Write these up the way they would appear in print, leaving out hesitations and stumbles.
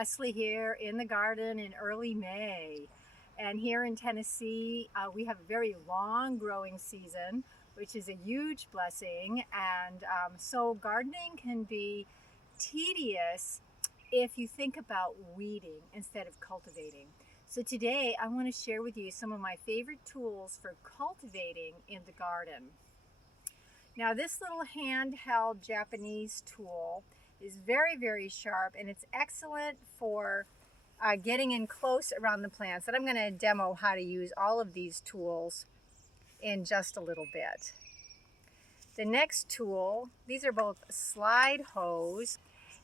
Leslie here in the garden in early May. And here in Tennessee, we have a very long growing season, which is a huge blessing. And so gardening can be tedious if you think about weeding instead of cultivating. So today I want to share with you some of my favorite tools for cultivating in the garden. Now this little handheld Japanese tool is very, very sharp, and it's excellent for getting in close around the plants. And I'm going to demo how to use all of these tools in just a little bit. The next tool, these are both slide hoes,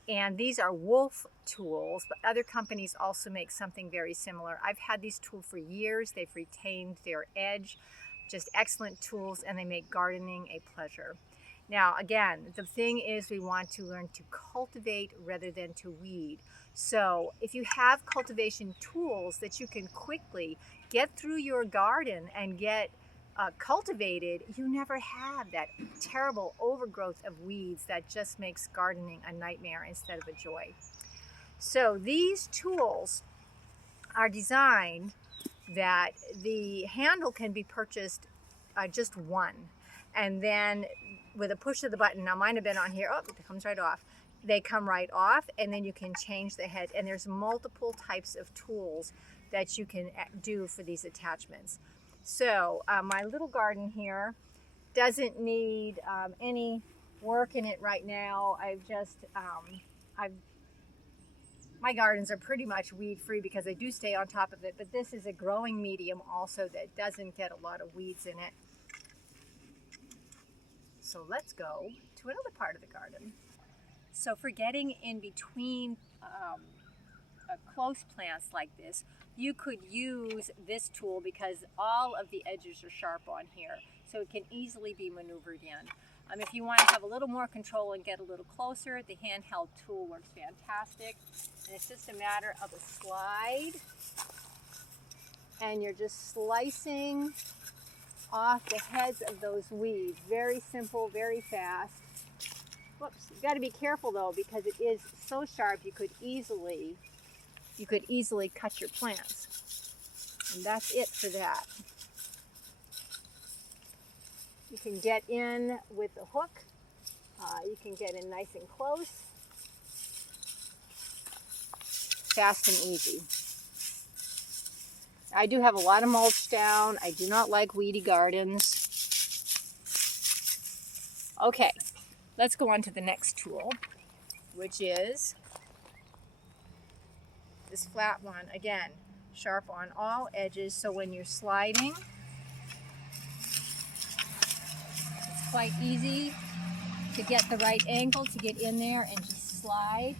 and these are Wolf tools, but other companies also make something very similar. I've had these tools for years. They've retained their edge. Just excellent tools, and they make gardening a pleasure. Now, again, the thing is we want to learn to cultivate rather than to weed. So if you have cultivation tools that you can quickly get through your garden and get cultivated, you never have that terrible overgrowth of weeds that just makes gardening a nightmare instead of a joy. So these tools are designed that the handle can be purchased just one, and then with a push of the button, now mine have been on here, oh, it comes right off. They come right off, and then you can change the head, and there's multiple types of tools that you can do for these attachments. So my little garden here doesn't need any work in it right now. My gardens are pretty much weed free because I do stay on top of it, but this is a growing medium also that doesn't get a lot of weeds in it. So let's go to another part of the garden. So for getting in between close plants like this, you could use this tool because all of the edges are sharp on here, so it can easily be maneuvered in. If you want to have a little more control and get a little closer, the handheld tool works fantastic. And it's just a matter of a slide, and you're just slicing off the heads of those weeds. Very simple, very fast. Whoops, you got to be careful though, because it is so sharp you could easily cut your plants. And that's it for that. You can get in with the hook. You can get in nice and close. Fast and easy. I do have a lot of mulch down. I do not like weedy gardens. Okay, let's go on to the next tool, which is this flat one. Again, sharp on all edges, so when you're sliding, it's quite easy to get the right angle to get in there and just slide.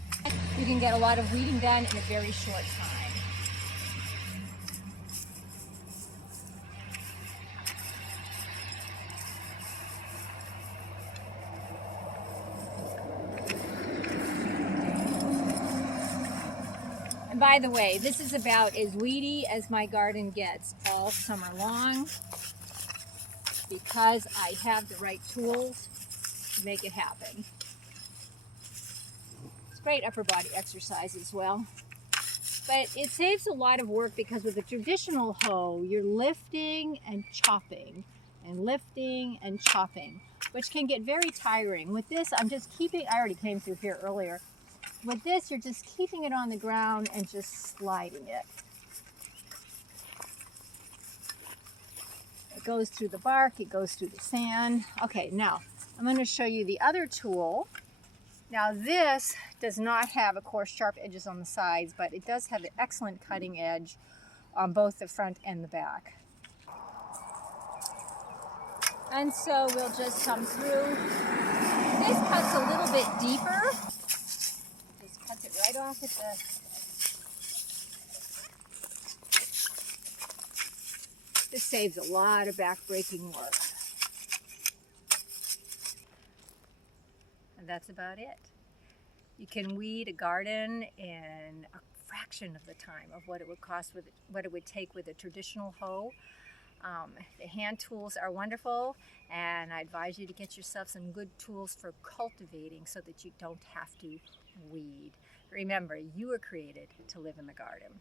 You can get a lot of weeding done in a very short time. And by the way, this is about as weedy as my garden gets all summer long because I have the right tools to make it happen. It's great upper body exercise as well. But it saves a lot of work because with a traditional hoe, you're lifting and chopping, which can get very tiring. With this, I'm just keeping, I already came through here earlier. With this, you're just keeping it on the ground and just sliding it. It goes through the bark, it goes through the sand. Okay, now I'm going to show you the other tool. Now this does not have, of course, sharp edges on the sides, but it does have an excellent cutting edge on both the front and the back. And so we'll just come through. This cuts a little bit deeper. Just cuts it right off at the... This saves a lot of back-breaking work. And that's about it. You can weed a garden in a fraction of the time of what it would cost with what it would take with a traditional hoe. The hand tools are wonderful, and I advise you to get yourself some good tools for cultivating so that you don't have to weed. Remember, you were created to live in the garden.